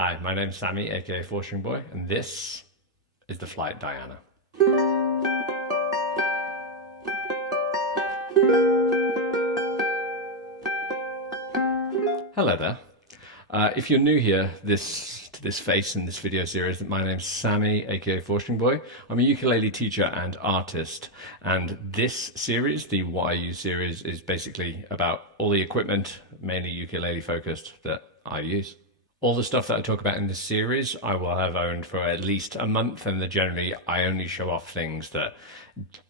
Hi, my name's Sammy, aka Fortune Boy, and this is the Flight Diana. Hello there. If you're new here, to this face in this video series, my name's Sammy, aka Fortune Boy. I'm a ukulele teacher and artist, and this series, the What I Use series, is basically about all the equipment, mainly ukulele focused, that I use. All the stuff that I talk about in this series, I will have owned for at least a month, and generally I only show off things that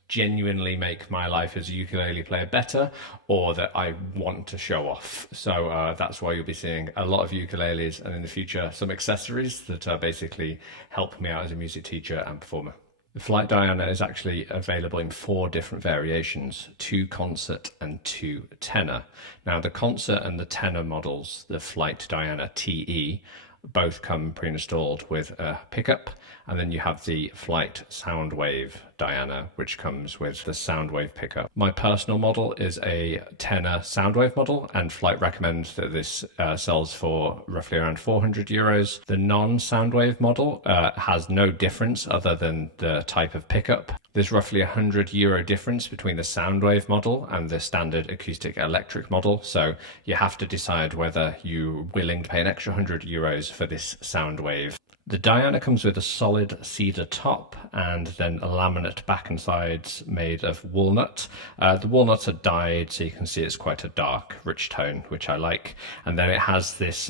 genuinely make my life as a ukulele player better, or that I want to show off. So that's why you'll be seeing a lot of ukuleles, and in the future some accessories that basically help me out as a music teacher and performer. The Flight Diana is actually available in 4 different variations, 2 concert and 2 tenor. Now the concert and the tenor models, the Flight Diana TE, both come pre-installed with a pickup, and then you have the Flight Soundwave Diana, which comes with the Soundwave pickup. My personal model is a tenor Soundwave model, and Flight recommends that this sells for roughly around €400. The non-Soundwave model has no difference other than the type of pickup. There's roughly €100 difference between the Soundwave model and the standard acoustic electric model, so you have to decide whether you're willing to pay an extra €100 for this Soundwave. The Diana comes with a solid cedar top and then a laminate back and sides made of walnut. The walnuts are dyed, so you can see it's quite a dark, rich tone, which I like. And then it has this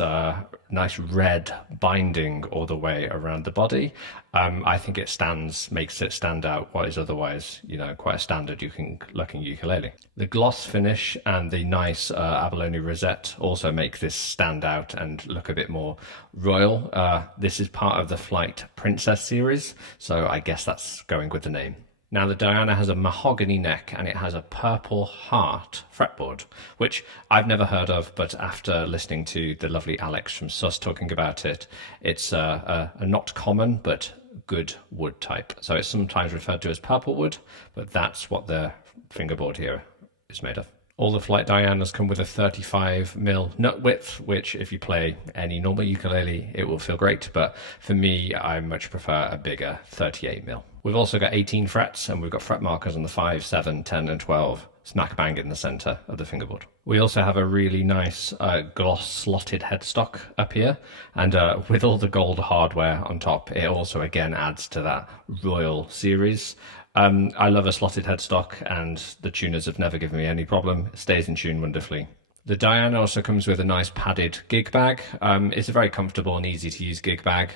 nice red binding all the way around the body. I think it makes it stand out what is otherwise, quite a standard looking ukulele. The gloss finish and the nice abalone rosette also make this stand out and look a bit more royal. This is part of the Flight Princess series, so I guess that's going with the name. Now the Diana has a mahogany neck and it has a purple heart fretboard, which I've never heard of, but after listening to the lovely Alex from Sus talking about it, it's a not common but good wood type. So it's sometimes referred to as purple wood, but that's what the fingerboard here is made of. All the Flight Dianas come with a 35mm nut width, which if you play any normal ukulele, it will feel great. But for me, I much prefer a bigger 38mm. We've also got 18 frets, and we've got fret markers on the 5, 7, 10, and 12, smack bang in the center of the fingerboard. We also have a really nice gloss slotted headstock up here, and with all the gold hardware on top, it also again adds to that royal series. I love a slotted headstock, and the tuners have never given me any problem. It stays in tune wonderfully. The Diana also comes with a nice padded gig bag. It's a very comfortable and easy to use gig bag.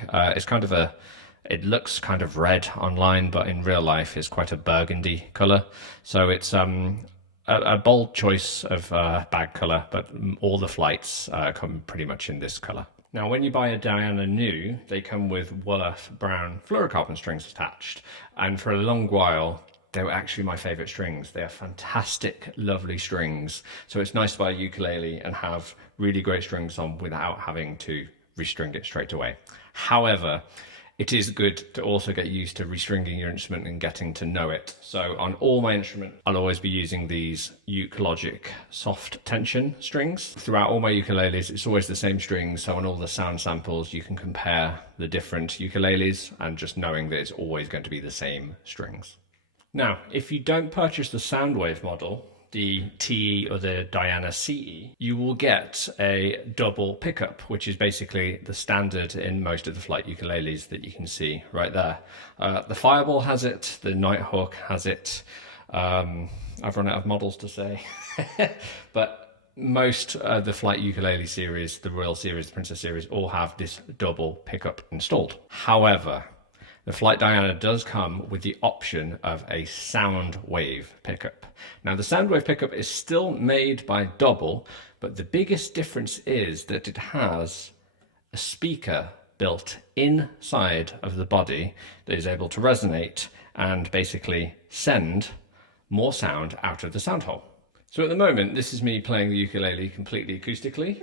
It looks kind of red online, but in real life it's quite a burgundy color. So it's a bold choice of bag color, but all the flights come pretty much in this color. Now, when you buy a Diana new, they come with Worth brown fluorocarbon strings attached. And for a long while, they were actually my favorite strings. They are fantastic, lovely strings. So it's nice to buy a ukulele and have really great strings on without having to restring it straight away. However, it is good to also get used to restringing your instrument and getting to know it. So on all my instruments, I'll always be using these Logic soft tension strings. Throughout all my ukuleles, it's always the same strings. So on all the sound samples, you can compare the different ukuleles and just knowing that it's always going to be the same strings. Now, if you don't purchase the Soundwave model, the TE or the Diana CE, you will get a double pickup, which is basically the standard in most of the Flight ukuleles that you can see right there. The Fireball has it, the Nighthawk has it. I've run out of models to say, but most of the Flight ukulele series, the Royal series, the Princess series, all have this double pickup installed. However, the Flight Diana does come with the option of a Soundwave pickup. Now the Soundwave pickup is still made by Double, but the biggest difference is that it has a speaker built inside of the body that is able to resonate and basically send more sound out of the sound hole. So at the moment, this is me playing the ukulele completely acoustically.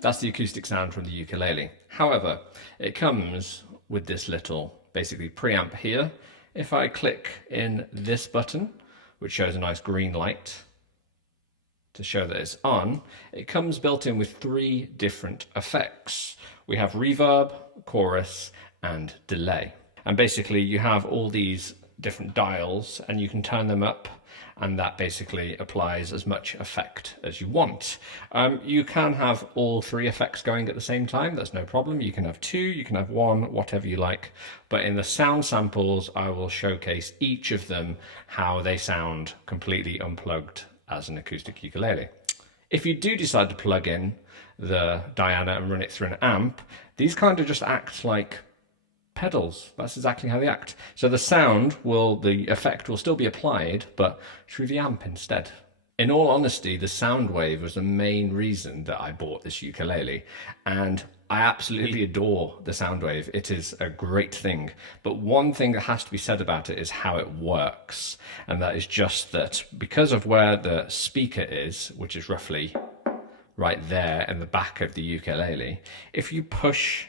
That's the acoustic sound from the ukulele. However, it comes with this little, basically, preamp here. If I click in this button, which shows a nice green light to show that it's on, it comes built in with 3 different effects. We have reverb, chorus, and delay. And basically you have all these different dials and you can turn them up, and that basically applies as much effect as you want. You can have all 3 effects going at the same time, that's no problem. You can have 2, you can have 1, whatever you like. But in the sound samples, I will showcase each of them, how they sound completely unplugged as an acoustic ukulele. If you do decide to plug in the Diana and run it through an amp, these kind of just act like pedals. That's exactly how they act. So the effect will still be applied, but through the amp instead. In all honesty, the Soundwave was the main reason that I bought this ukulele, and I absolutely adore the Soundwave. It is a great thing, but one thing that has to be said about it is how it works, and that is just that because of where the speaker is, which is roughly right there in the back of the ukulele, if you push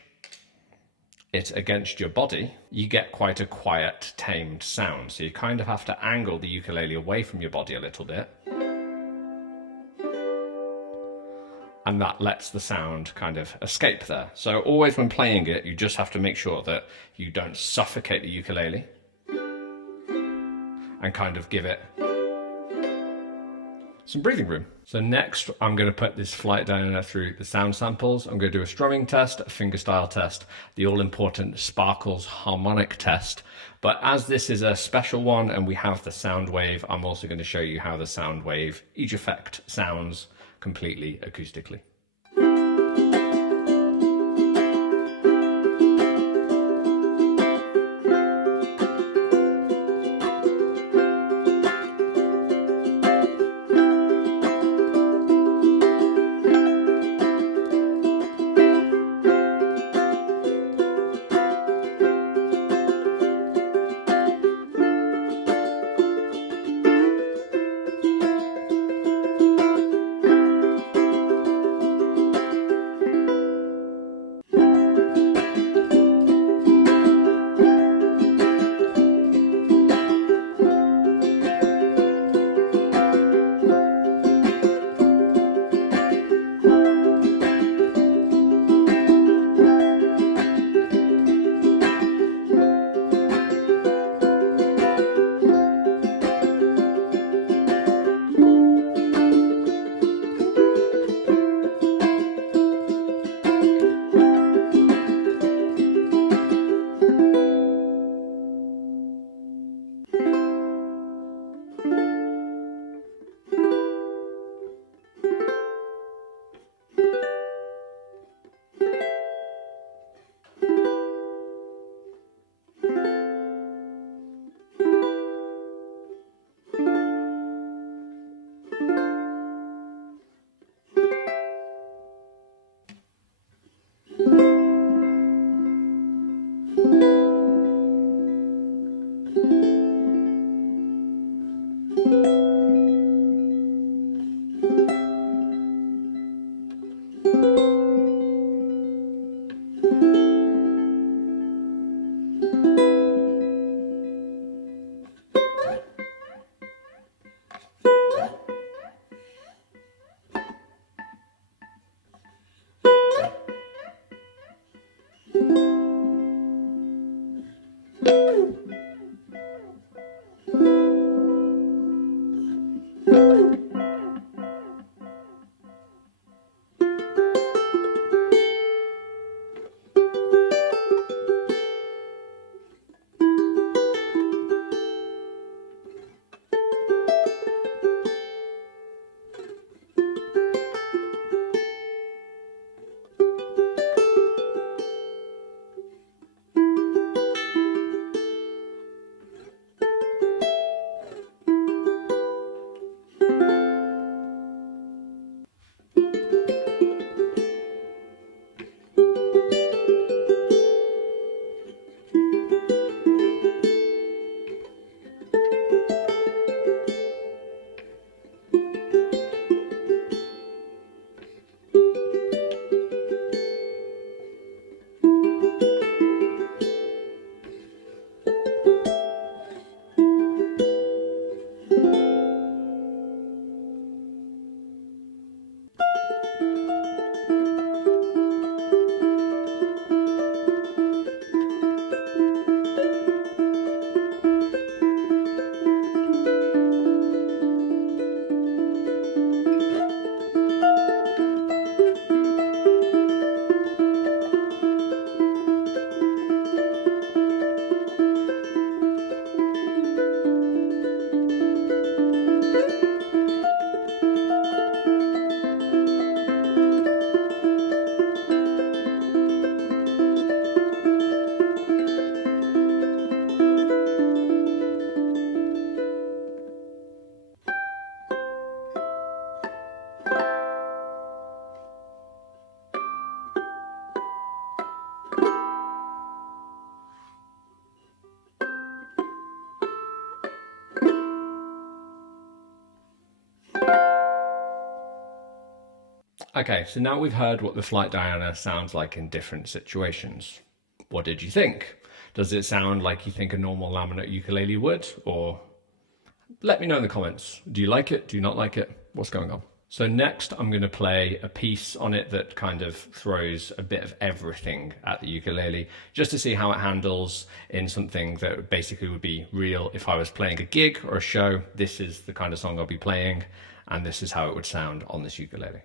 it against your body, you get quite a quiet, tamed sound. So you kind of have to angle the ukulele away from your body a little bit. And that lets the sound kind of escape there. So always when playing it, you just have to make sure that you don't suffocate the ukulele and kind of give it some breathing room. So next, I'm going to put this flight Diana through the sound samples. I'm going to do a strumming test, a fingerstyle test, the all-important Sparkles harmonic test. But as this is a special one and we have the Soundwave, I'm also going to show you how the Soundwave, each effect, sounds completely acoustically. Okay, so now we've heard what the Flight Diana sounds like in different situations. What did you think? Does it sound like you think a normal laminate ukulele would? Or let me know in the comments. Do you like it? Do you not like it? What's going on? So next I'm going to play a piece on it that kind of throws a bit of everything at the ukulele, just to see how it handles in something that basically would be real if I was playing a gig or a show. This is the kind of song I'll be playing, and this is how it would sound on this ukulele.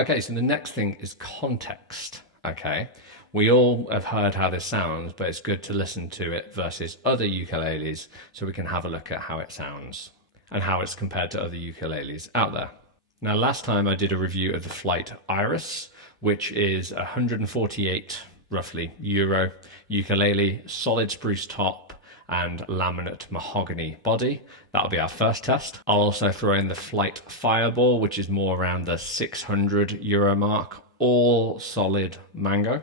Okay, so the next thing is context. Okay, we all have heard how this sounds, but it's good to listen to it versus other ukuleles so we can have a look at how it sounds and how it's compared to other ukuleles out there. Now, last time I did a review of the Flight Iris, which is 148 roughly euro ukulele, solid spruce top and laminate mahogany body. That'll be our first test. I'll also throw in the Flight Fireball, which is more around the 600 euro mark, all solid mango.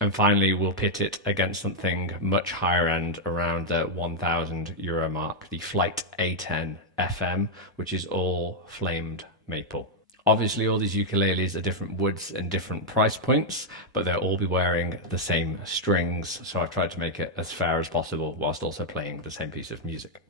And finally, we'll pit it against something much higher end around the 1000 euro mark, the Flight A10 FM, which is all flamed maple. Obviously, all these ukuleles are different woods and different price points, but they'll all be wearing the same strings. So I've tried to make it as fair as possible whilst also playing the same piece of music.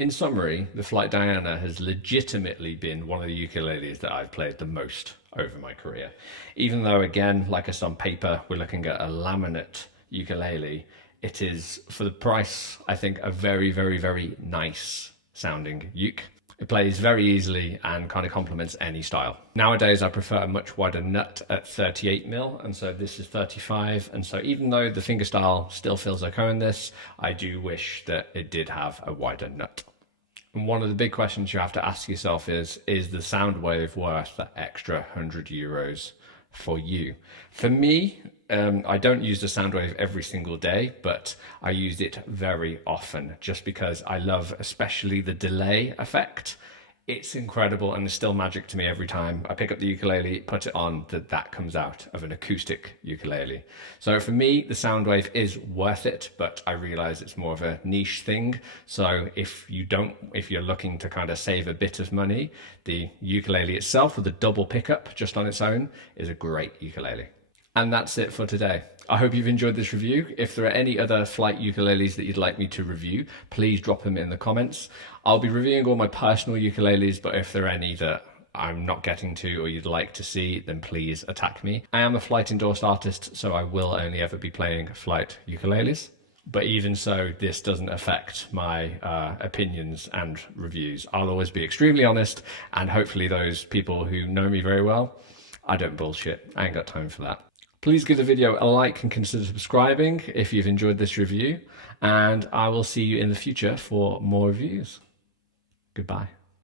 In summary, the Flight Diana has legitimately been one of the ukuleles that I've played the most over my career. Even though, again, like I said on paper, we're looking at a laminate ukulele, It is, for the price, I think, a very, very, very nice sounding uke. It plays very easily and kind of complements any style. Nowadays, I prefer a much wider nut at 38mm, and so this is 35. And so even though the fingerstyle still feels okay on this, I do wish that it did have a wider nut. And one of the big questions you have to ask yourself is the Soundwave worth that extra €100 for you? For me, I don't use the Soundwave every single day, but I use it very often just because I love especially the delay effect. It's incredible and it's still magic to me every time I pick up the ukulele, put it on, that comes out of an acoustic ukulele. So for me, the Soundwave is worth it, but I realize it's more of a niche thing. So if you're looking to kind of save a bit of money, the ukulele itself with a double pickup just on its own is a great ukulele. And that's it for today. I hope you've enjoyed this review. If there are any other flight ukuleles that you'd like me to review, please drop them in the comments. I'll be reviewing all my personal ukuleles, but if there are any that I'm not getting to or you'd like to see, then please attack me. I am a flight endorsed artist, so I will only ever be playing flight ukuleles. But even so, this doesn't affect my opinions and reviews. I'll always be extremely honest, and hopefully those people who know me very well, I don't bullshit. I ain't got time for that. Please give the video a like and consider subscribing if you've enjoyed this review, and I will see you in the future for more reviews. Goodbye.